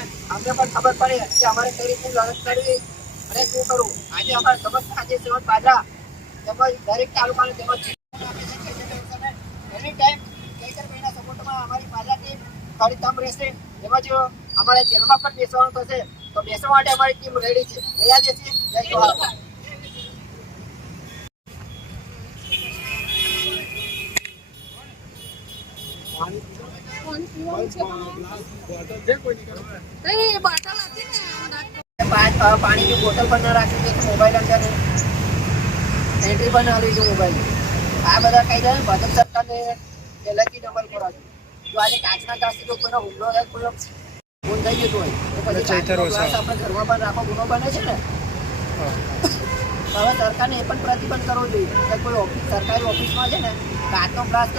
અમારે કે અમારે કઈ રીતે લડત કરવી અને શું કરવું. આજે અમારે સમસ્ત આજે સેવન બાજા તેમજ દરેક તાલુકાને તેમજ એની ટાઈમ કેસર ભાઈના સપોર્ટમાં અમારી બાજા ટીમ ફરી તમ રહેશે. તેમજ અમારે જેલમાં પણ બેસવાનું થશે. તો બેસવા માટે અમારી ટીમ રેડી છે. રહ્યા છે. જય પાણીની બોટલ પણ ના જોઈએ મોબાઈલ અંદર એન્ટ્રી પણ ન મોબાઈલ આ બધા કાયદા જાય ભાજપ સરકારને પહેલેથી ડબલ કરવા જોઈએ જો આજે કાચના ગ્લાસથી જો કોઈનો હુમલો થાય કોઈનો ખૂન થઈ જતો હોય તો પછી આપણે ઘરમાં પણ રાખો ગુનો બને છે ને? હવે સરકારને એ પણ પ્રતિબંધ કરવો જોઈએ કે કોઈ ઓફિસ સરકારી ઓફિસમાં છે ને કાચનો ગ્લાસ